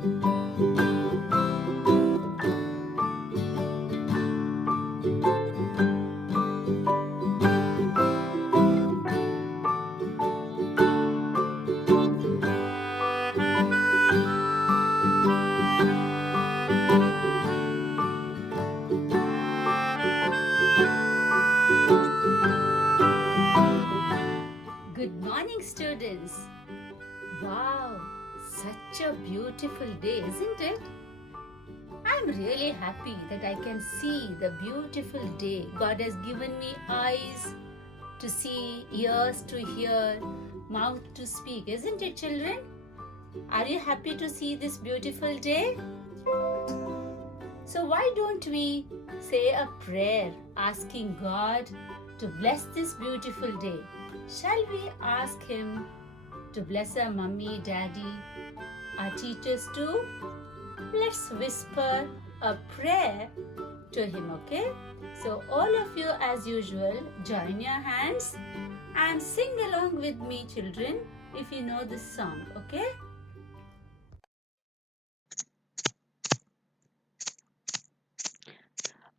Good morning, students. Wow, such a beautiful day, isn't it? I'm really happy that I can see the beautiful day. God has given me eyes to see, ears to hear, mouth to speak, isn't it, children? Are you happy to see this beautiful day? So, why don't we say a prayer asking God to bless this beautiful day? Shall we ask Him to bless our mummy, daddy, our teachers too? Let's whisper a prayer to Him, okay? So, all of you, as usual, join your hands and sing along with me, children, if you know this song, okay?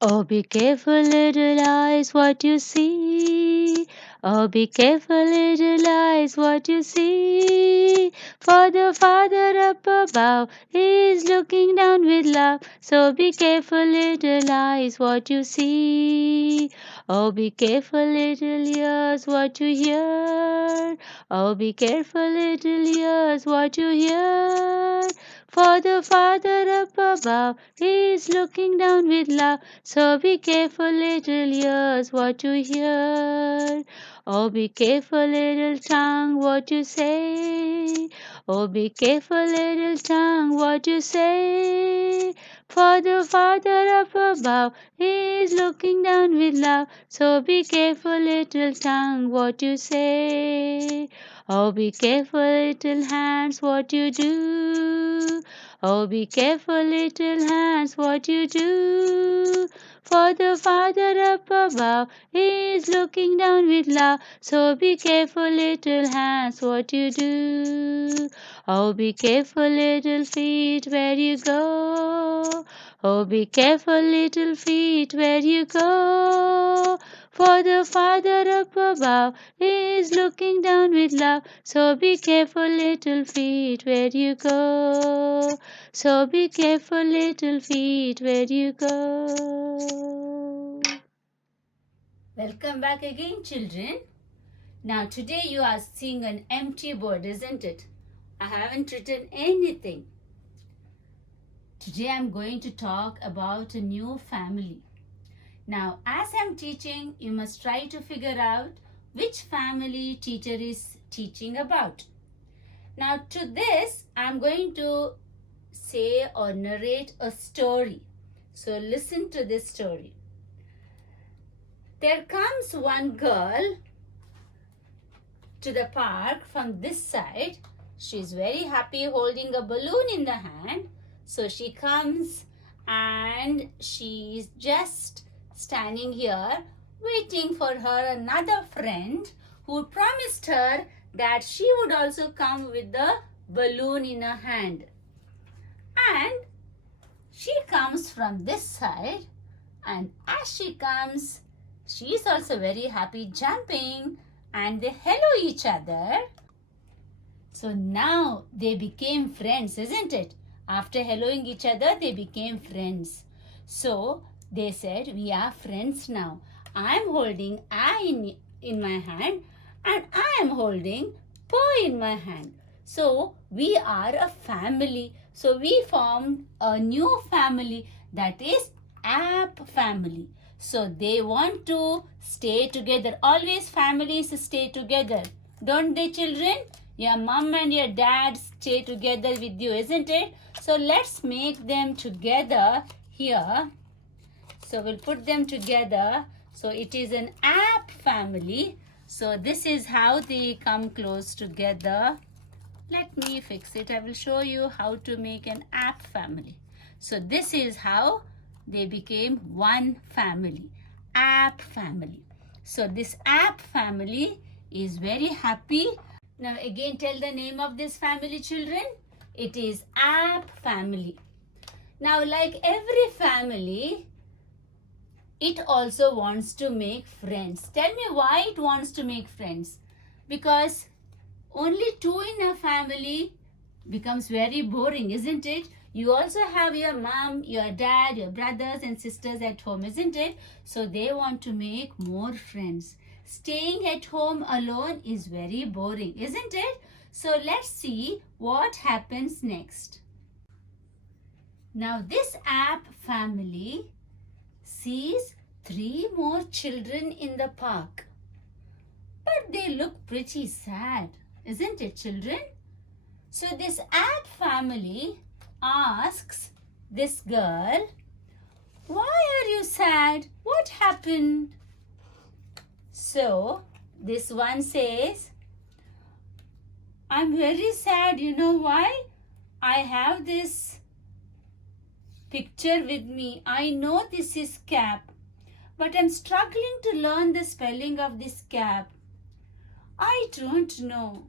Oh, be careful, little eyes, what you see. Oh, be careful, little eyes, what you see. For the Father up above is looking down with love. So be careful, little eyes, what you see. Oh, be careful, little ears, what you hear. Oh, be careful, little ears, what you hear. For the Father up above is looking down with love. So be careful, little ears, what you hear. Oh, be careful, little tongue, what you say. Oh, be careful, little tongue, what you say. For the Father up above is looking down with love. So be careful, little tongue, what you say. Oh, be careful, little hands, what you do. Oh, be careful, little hands, what you do. For the Father up above is looking down with love. So be careful, little hands, what you do. Oh, be careful, little feet, where you go. Oh, be careful, little feet, where you go. For the Father up above is looking down with love. So be careful, little feet, where you go. So be careful, little feet, where you go. Welcome back again, children. Now, today you are seeing an empty board, isn't it? I haven't written anything. Today I'm going to talk about a new family. Now, as I'm teaching, you must try to figure out which family teacher is teaching about. Now, to this, I'm going to say or narrate a story. So, listen to this story. There comes one girl to the park from this side. She's very happy holding a balloon in the hand. So, she comes and she's just standing here waiting for her another friend who promised her that she would also come with the balloon in her hand. And she comes from this side, and as she comes, she is also very happy jumping, and they hello each other. So now they became friends, isn't it? After helloing each other, they became friends. So they said, we are friends now. I am holding I in my hand, and I am holding Po in my hand. So we are a family. So we formed a new family, that is App family. So they want to stay together. Always families stay together. Don't they, children? Your mom and your dad stay together with you, isn't it? So let's make them together here. So we'll put them together. So it is an App family. So this is how they come close together. Let me fix it. I will show you how to make an App family. So this is how they became one family. App family. So this App family is very happy. Now again tell the name of this family, children. It is app family. Now, like every family, it also wants to make friends. Tell me why it wants to make friends. Because only two in a family becomes very boring, isn't it? You also have your mom, your dad, your brothers and sisters at home, isn't it? So they want to make more friends. Staying at home alone is very boring, isn't it? So let's see what happens next. Now this app family sees 3 more children in the park. But they look pretty sad, isn't it, children? So this ant family asks this girl, "Why are you sad? What happened?" So this one says, "I'm very sad. You know why? I have this picture with me. I know this is cap, but I'm struggling to learn the spelling of this cap. I don't know.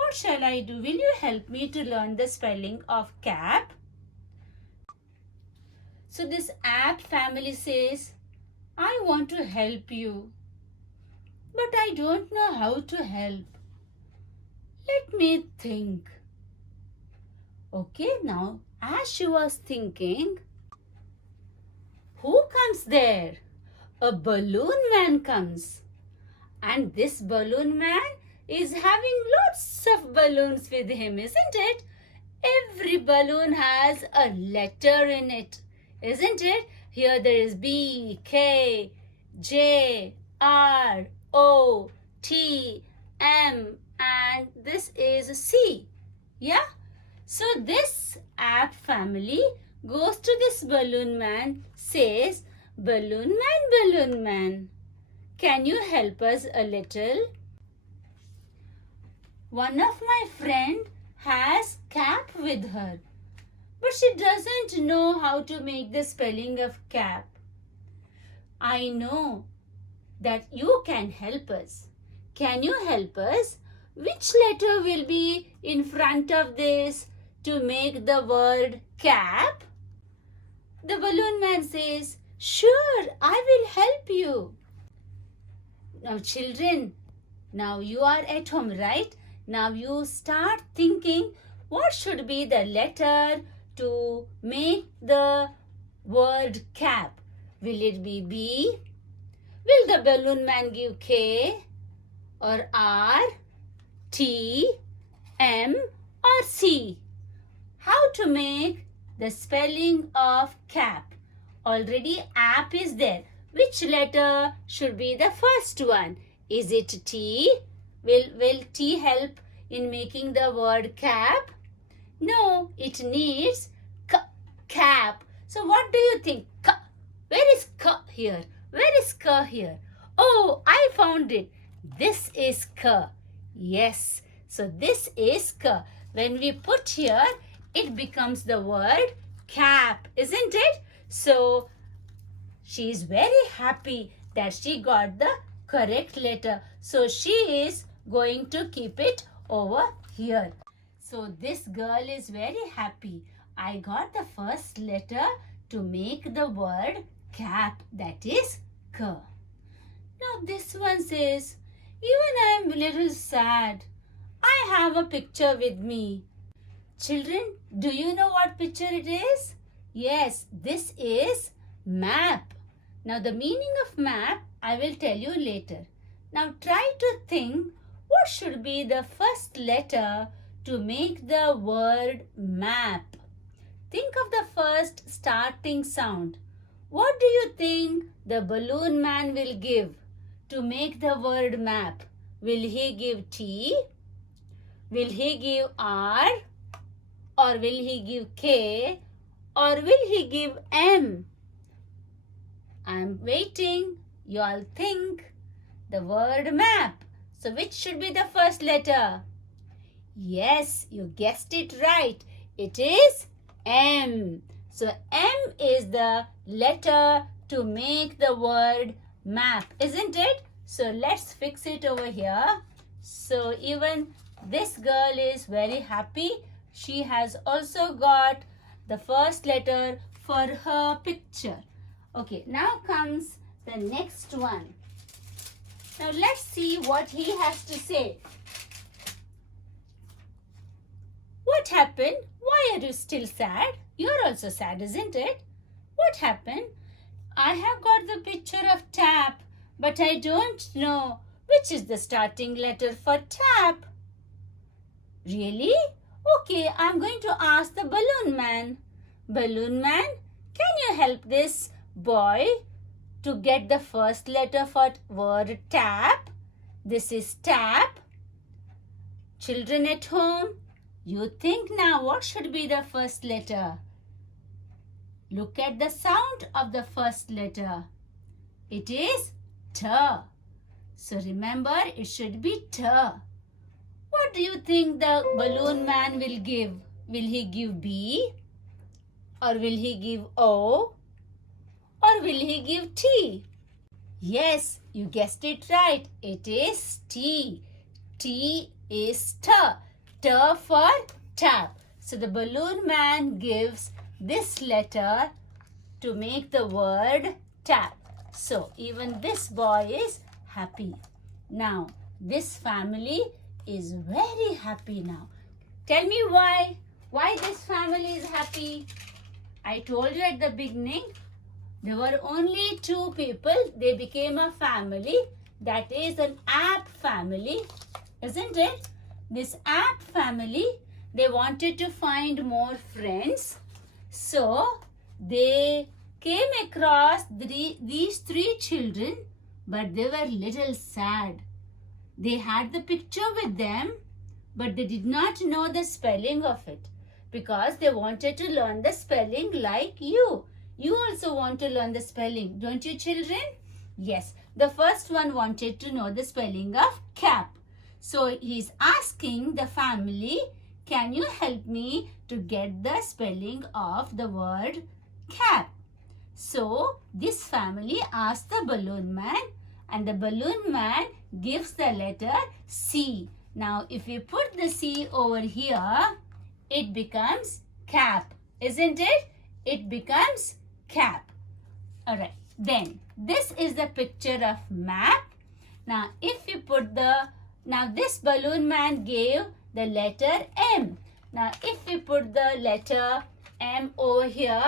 What shall I do? Will you help me to learn the spelling of cap?" So this app family says, "I want to help you, but I don't know how to help. Let me think." Okay, now as she was thinking, who comes there? A balloon man comes. And this balloon man is having lots of balloons with him, isn't it? Every balloon has a letter in it, isn't it? Here there is B, K, J, R, O, T, M, and this is C. Yeah? So this app family goes to this balloon man, says, "Balloon man, can you help us a little? One of my friend has cap with her, but she doesn't know how to make the spelling of cap. I know that you can help us. Can you help us? Which letter will be in front of this to make the word cap?" The balloon man says, "Sure, I will help you." Now children, now you are at home, right? Now you start thinking what should be the letter to make the word cap. Will it be B? Will the balloon man give K or R, T, M or C? How to make the spelling of cap? Already app is there. Which letter should be the first one? Is it T? Will T help in making the word cap? No, it needs K, cap. So what do you think? K. Where is K here? Where is K here? Oh, I found it. This is K. Yes, so this is K. When we put here, it becomes the word cap, isn't it? So she is very happy that she got the correct letter. So she is going to keep it over here. So this girl is very happy. I got the first letter to make the word cap, that is K. Now this one says, "Even I am a little sad. I have a picture with me." Children, do you know what picture it is? Yes, this is map. Now the meaning of map I will tell you later. Now try to think what should be the first letter to make the word map. Think of the first starting sound. What do you think the balloon man will give to make the word map? Will he give T? Will he give R? Or will he give K? Or will he give M? I'm waiting. You all think the word map. So which should be the first letter? Yes, you guessed it right. It is M. So M is the letter to make the word map, isn't it? So let's fix it over here. So even this girl is very happy she has also got the first letter for her picture. Okay, now comes the next one. Now let's see what he has to say. What happened? Why are you still sad? You're also sad, isn't it? What happened? I have got the picture of tap, but I don't know which is the starting letter for tap. Really? Okay, I'm going to ask the balloon man. Balloon man, can you help this boy to get the first letter for word tap? This is tap. Children at home, you think now what should be the first letter? Look at the sound of the first letter. It is T. So remember, it should be T. What do you think the balloon man will give? Will he give B? Or will he give O? Or will he give T? Yes, you guessed it right. It is T. T is T. T for tap. So the balloon man gives this letter to make the word tap. So even this boy is happy. Now this family is very happy now. Tell me why. Why this family is happy? I told you at the beginning, there were only two people. They became a family. That is an ape family, isn't it? This ape family, they wanted to find more friends. So they came across these three children, but they were little sad. They had the picture with them, but they did not know the spelling of it because they wanted to learn the spelling like you. You also want to learn the spelling, don't you, children? Yes, the first one wanted to know the spelling of cap. So he's asking the family, can you help me to get the spelling of the word cap? So this family asked the balloon man, and the balloon man gives the letter C. Now if we put the C over here, it becomes cap, isn't it? It becomes cap. Alright, then this is the picture of map. Now if you put now this balloon man gave the letter M. Now if we put the letter M over here,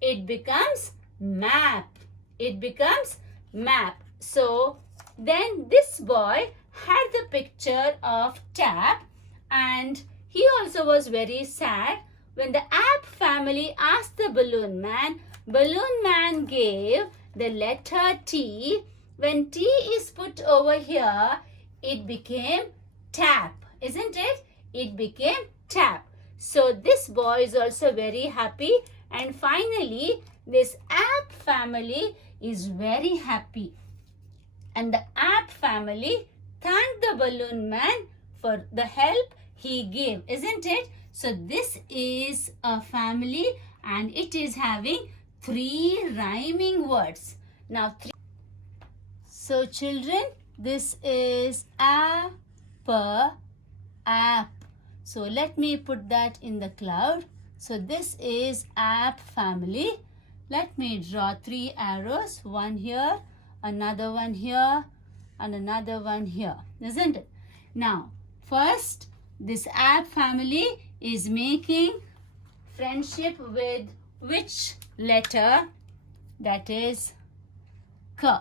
it becomes map. It becomes map. So then this boy had the picture of tap, and he also was very sad. When the ape family asked the balloon man gave the letter T. When T is put over here, it became tap, isn't it? It became tap. So this boy is also very happy, and finally this ape family is very happy. And the ape family thanked the balloon man for the help he gave, isn't it? So this is a family, and it is having 3 rhyming words. Now so children, this is app. So let me put that in the cloud. So this is app family. Let me draw 3 arrows. One here, another one here, and another one here, isn't it? Now first, this app family is making friendship with which letter? That is K,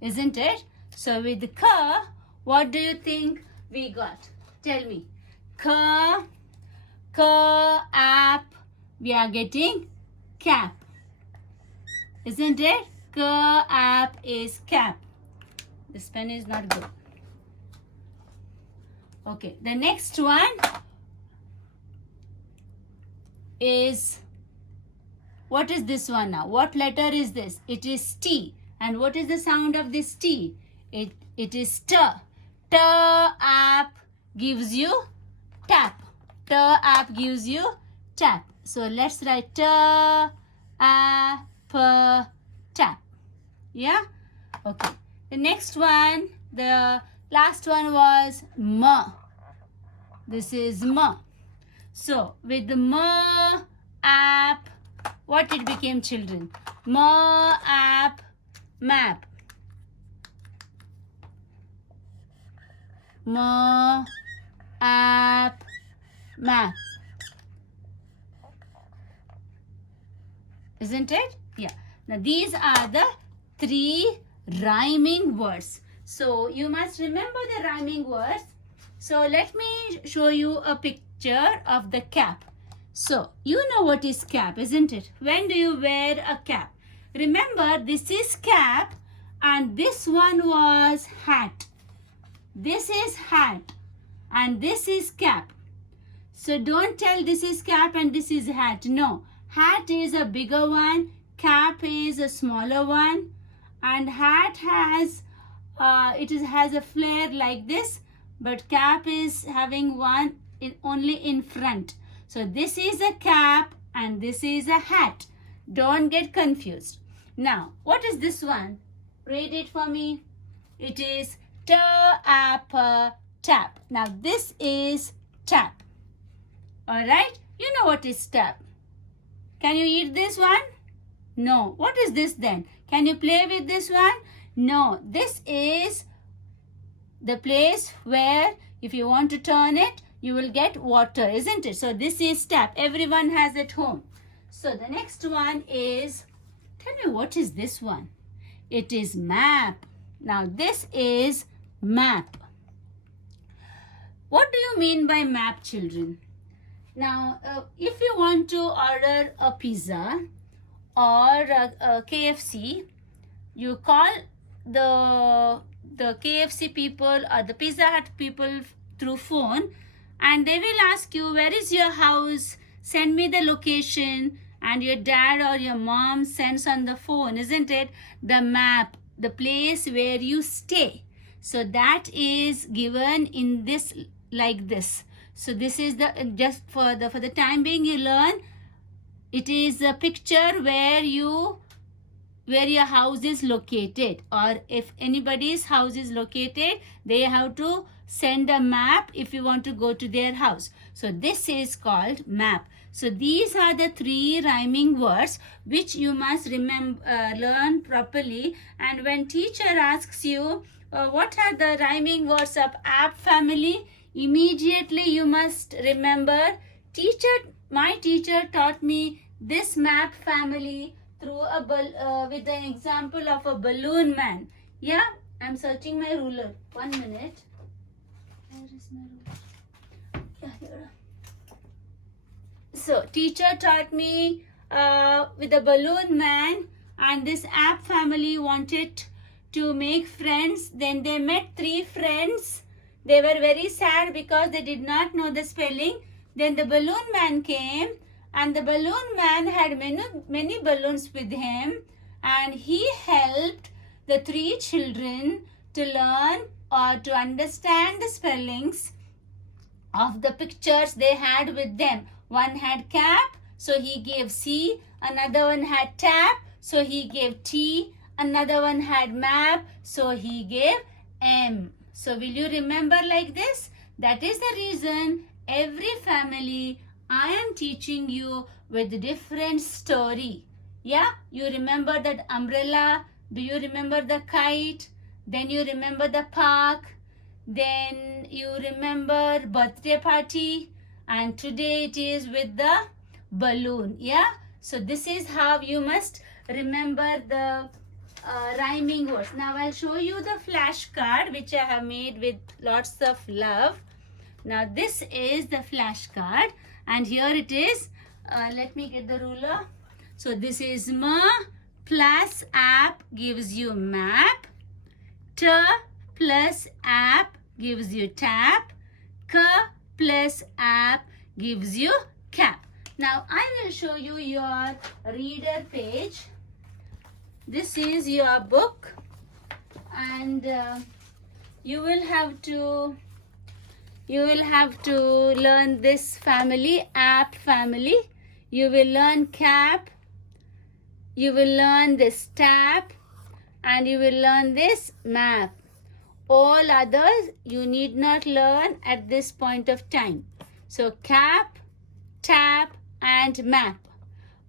isn't it? So with K, what do you think we got? Tell me. K, app, we are getting cap, isn't it? K, app is cap. This pen is not good. Okay, the next one is, what is this one now? What letter is this? It is T. And what is the sound of this T? It is T. T, app gives you tap. T, app gives you tap. So let's write T, app, tap. Yeah? Okay. The next one, the last one was M. This is M. So with ma, app, what it became, children? Ma, app, map. Ma, app, map. Isn't it? Yeah. Now these are the 3 rhyming words. So you must remember the rhyming words. So let me show you a picture of the cap. So you know what is cap, isn't it? When do you wear a cap? Remember, this is cap and this one was hat. This is hat and this is cap. So don't tell this is cap and this is hat. No. Hat is a bigger one, cap is a smaller one, and hat has has a flare like this, but cap is having one only in front. So this is a cap and this is a hat. Don't get confused. Now, what is this one? Read it for me. It is tap. Now this is tap. All right, you know what is tap. Can you eat this one? No. What is this then? Can you play with this one? No. This is the place where if you want to turn it, you will get water, isn't it? So this is tap. Everyone has at home. So the next one is, tell me what is this one? It is map. Now this is map. What do you mean by map, children? Now, if you want to order a pizza or a KFC, you call the KFC people or the Pizza Hut people through phone, and they will ask you, where is your house? Send me the location, and your dad or your mom sends on the phone, isn't it? The map, the place where you stay. So that is given in this, like this. So this is the, just for the time being you learn, it is a picture where your house is located, or if anybody's house is located, they have to send a map if you want to go to their house. So this is called map. So these are the 3 rhyming words which you must remember, learn properly. And when teacher asks you, what are the rhyming words of app family? Immediately you must remember, my teacher taught me this map family through with an example of a balloon man. Yeah, I'm searching my ruler. 1 minute. Where is my ruler? Yeah, here. So teacher taught me with a balloon man, and this app family wanted to make friends. Then they met 3 friends. They were very sad because they did not know the spelling. Then the balloon man came, and the balloon man had many balloons with him, and he helped the 3 children to learn or to understand the spellings of the pictures they had with them. One had cap, so he gave C. Another one had tap, so he gave T. Another one had map, so he gave M. So will you remember like this? That is the reason every family I am teaching you with different story. Yeah, you remember that umbrella. Do you remember the kite? Then you remember the park. Then you remember birthday party. And today it is with the balloon. Yeah, so this is how you must remember the rhyming words. Now I'll show you the flashcard which I have made with lots of love. Now this is the flashcard, and here it is. Let me get the ruler. So this is ma plus app gives you map. T plus app gives you tap. K plus app gives you cap. Now I will show you your reader page. This is your book, and you will have to learn this family, app family. You will learn cap, you will learn this tap, and you will learn this map. All others you need not learn at this point of time. So cap, tap, and map.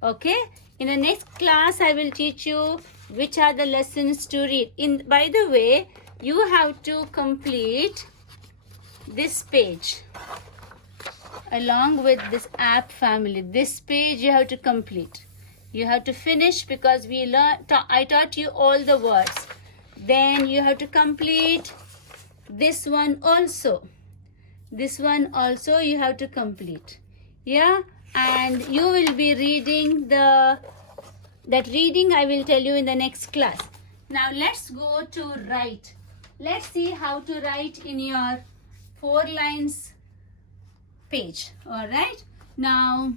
Okay? In the next class, I will teach you which are the lessons to read. By the way, you have to complete this page along with this app family. This page you have to complete. You have to finish because I taught you all the words. Then you have to complete this one also. This one also you have to complete. Yeah, and you will be reading that reading I will tell you in the next class. Now let's go to write. Let's see how to write in your 4 lines page. All right. Now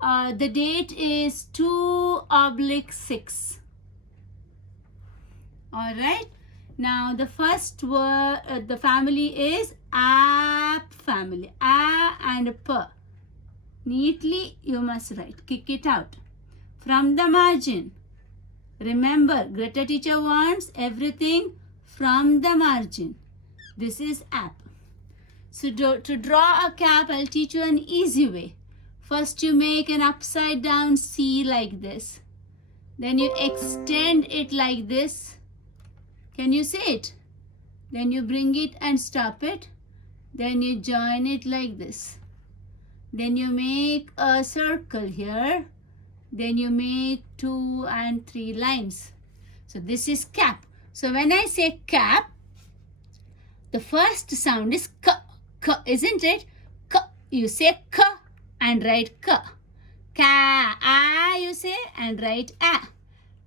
the date is 2/6. All right. Now the first word, the family is app family. A and P. Neatly you must write. Kick it out. From the margin. Remember, Greta teacher wants everything from the margin. This is app. So to draw a cap, I'll teach you an easy way. First you make an upside down C like this. Then you extend it like this. Can you see it? Then you bring it and stop it. Then you join it like this. Then you make a circle here. Then you make 2 and 3 lines. So this is cap. So when I say cap, the first sound is K, K, isn't it? K. You say K and write K. Ka, A you say and write A.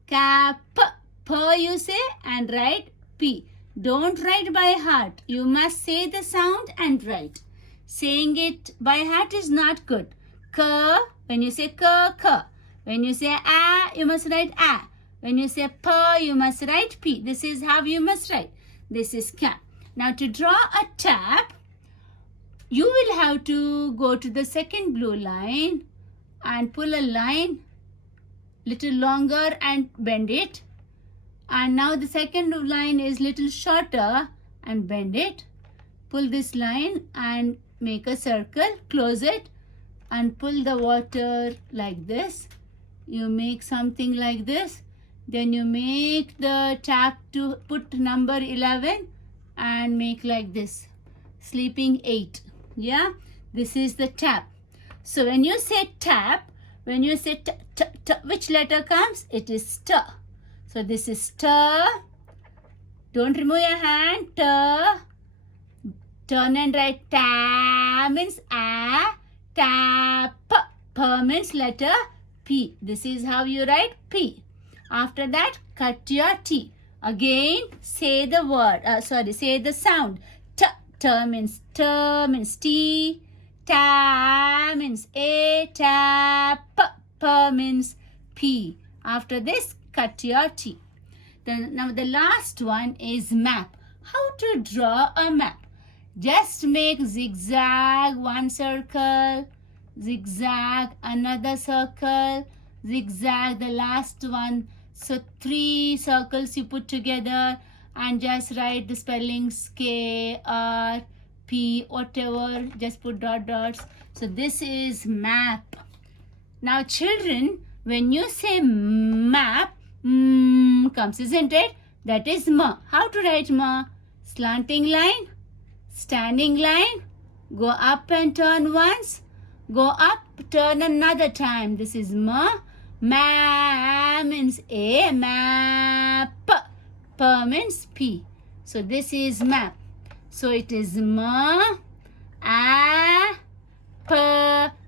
Ka, P, P you say and write P. Don't write by heart. You must say the sound and write. Saying it by heart is not good. K, when you say K, K. When you say A, you must write A. When you say P, you must write P. This is how you must write. This is cap. Now to draw a tap, you will have to go to the second blue line and pull a line little longer and bend it. And now the second line is little shorter and bend it. Pull this line and make a circle, close it and pull the water like this. You make something like this. Then you make the tap to put number 11 and make like this. Sleeping 8. Yeah, this is the tap. So when you say tap, when you say which letter comes? It is T. So this is T. Don't remove your hand. T. Turn and write ta means A. Tap. P means letter P. This is how you write P. After that, cut your T. Again, say the word. Say the sound. T. T means T. Ta means A. Tap. P means P. After this, cut your T. Now the last one is map. How to draw a map? Just make zigzag one circle, zigzag another circle, zigzag the last one. So 3 circles you put together and just write the spellings K, R, P, whatever. Just put dots. So this is map. Now children, when you say map, comes, isn't it? That is ma. How to write ma? Slanting line, standing line, go up and turn once, go up, turn another time. This is ma. Ma means A, map. P means P. So this is map. So it is ma, a, p,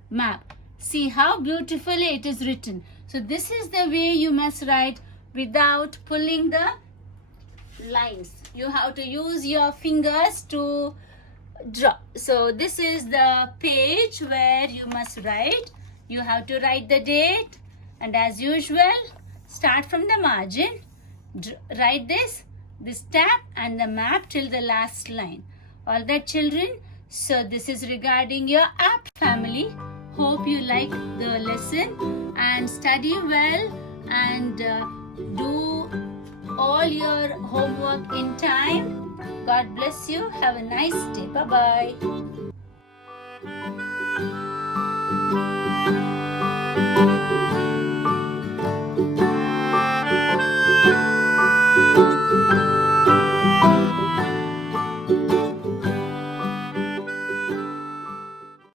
map. See how beautifully it is written. So this is the way you must write without pulling the lines. You have to use your fingers to draw. So this is the page where you must write. You have to write the date, and as usual, start from the margin. Write this tab and the map till the last line. All that, children. So this is regarding your app family. Hope you like the lesson and study well and do all your homework in time. God bless you. Have a nice day. Bye-bye.